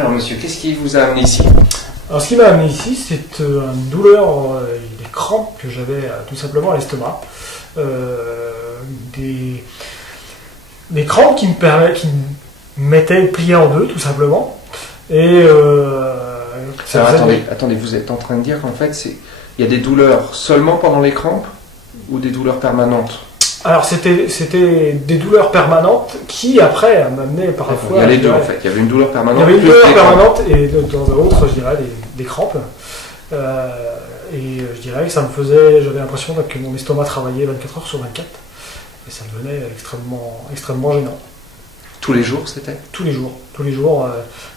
Alors monsieur, qu'est-ce qui vous a amené ici? Alors ce qui m'a amené ici, c'est une douleur, des crampes que j'avais tout simplement à l'estomac. Des crampes qui me mettaient plié en deux tout simplement. Et Alors, attendez, vous êtes en train de dire qu'en fait, il y a des douleurs seulement pendant les crampes ou des douleurs permanentes? Alors c'était des douleurs permanentes qui après m'amenaient parfois... Il y a les deux en fait, il y avait une douleur permanente. Il y avait une douleur permanente et dans l'autre, je dirais, des crampes. Et je dirais que ça me faisait, j'avais l'impression que mon estomac travaillait 24 heures sur 24. Et ça devenait extrêmement gênant. Tous les jours c'était? Tous les jours,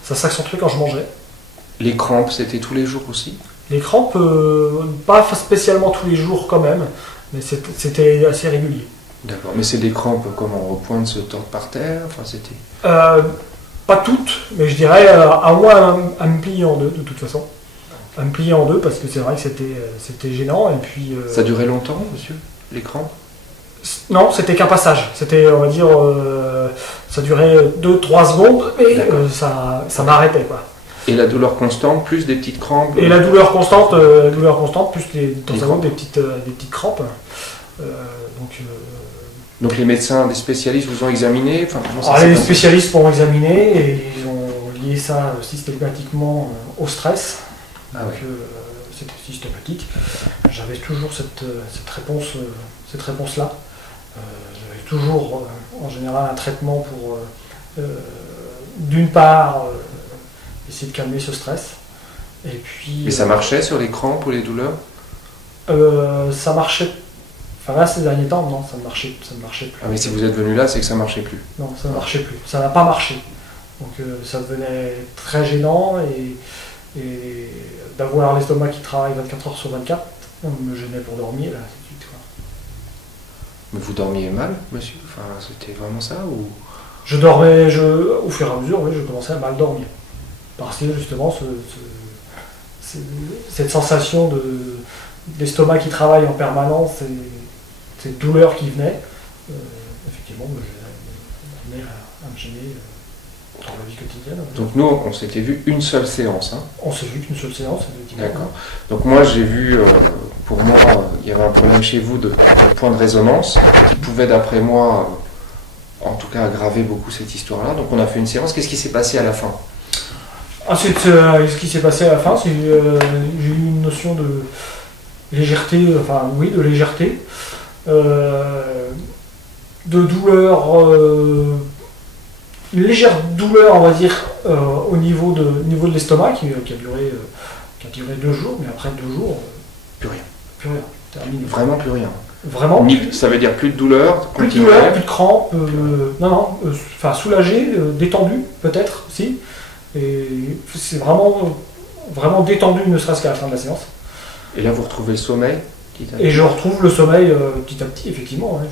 ça s'accentuait quand je mangeais. Les crampes c'était tous les jours aussi? Les crampes, pas spécialement tous les jours quand même, mais c'était assez régulier. D'accord, mais c'est des crampes comment, au point de se tordre par terre, enfin c'était... Pas toutes, mais je dirais à moins à me plier en deux de toute façon. À me plier en deux parce que c'est vrai que c'était gênant et puis... Ça durait longtemps, monsieur, les crampes? Non, c'était qu'un passage. C'était, on va dire, ça durait 2-3 secondes et ça m'arrêtait quoi. Et la douleur constante, plus des petites crampes? Et la douleur constante, plus des petites crampes. Donc les médecins, des spécialistes vous ont examiné? Les spécialistes m'ont examiné et ils ont lié ça systématiquement au stress. C'était systématique. J'avais toujours cette réponse-là. J'avais toujours, en général, un traitement pour, d'une part, essayer de calmer ce stress. Et puis. Et ça marchait sur les crampes ou les douleurs? Ça marchait. Enfin là, ces derniers temps, non, ça ne marchait plus. Ah mais si vous êtes venu là, c'est que ça marchait plus. Non, ça ne marchait plus. Ça n'a pas marché. Donc ça devenait très gênant et d'avoir l'estomac qui travaille 24 heures sur 24, me gênait pour dormir là. Mais vous dormiez mal, monsieur? Enfin, c'était vraiment ça ou... Je dormais, au fur et à mesure, oui, je commençais à mal dormir. Parce que justement, cette sensation d'estomac qui travaille en permanence et cette douleur qui venait, effectivement, me venait à me gêner dans la vie quotidienne. Donc nous, on s'était vu une seule séance. Hein. On s'est vu qu'une seule séance, effectivement. D'accord. Donc moi, j'ai vu, pour moi, il y avait un problème chez vous de point de résonance qui pouvait, d'après moi, en tout cas, aggraver beaucoup cette histoire-là. Donc on a fait une séance. Qu'est-ce qui s'est passé à la fin? Ensuite, ce qui s'est passé à la fin, c'est que j'ai eu une notion de légèreté, de légèreté, de douleur, une légère douleur, on va dire, au niveau de l'estomac qui a duré 2 jours, mais après 2 jours, plus rien. Plus rien, terminé. Vraiment plus rien. Vraiment. Ça veut dire plus de douleur? Plus de douleur, plus de crampes, soulagé, détendu peut-être, si. Et c'est vraiment détendu, ne serait-ce qu'à la fin de la séance. Et là, vous retrouvez le sommeil petit à petit? Et je retrouve le sommeil petit à petit, effectivement. Ouais,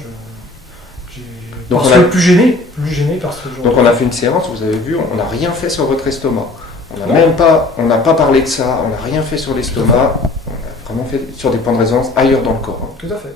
donc plus gêné parce que donc on a fait une séance, vous avez vu, on n'a rien fait sur votre estomac. On n'a pas parlé de ça, on n'a rien fait sur l'estomac, on a vraiment fait sur des points de résonance ailleurs dans le corps. Hein. Tout à fait.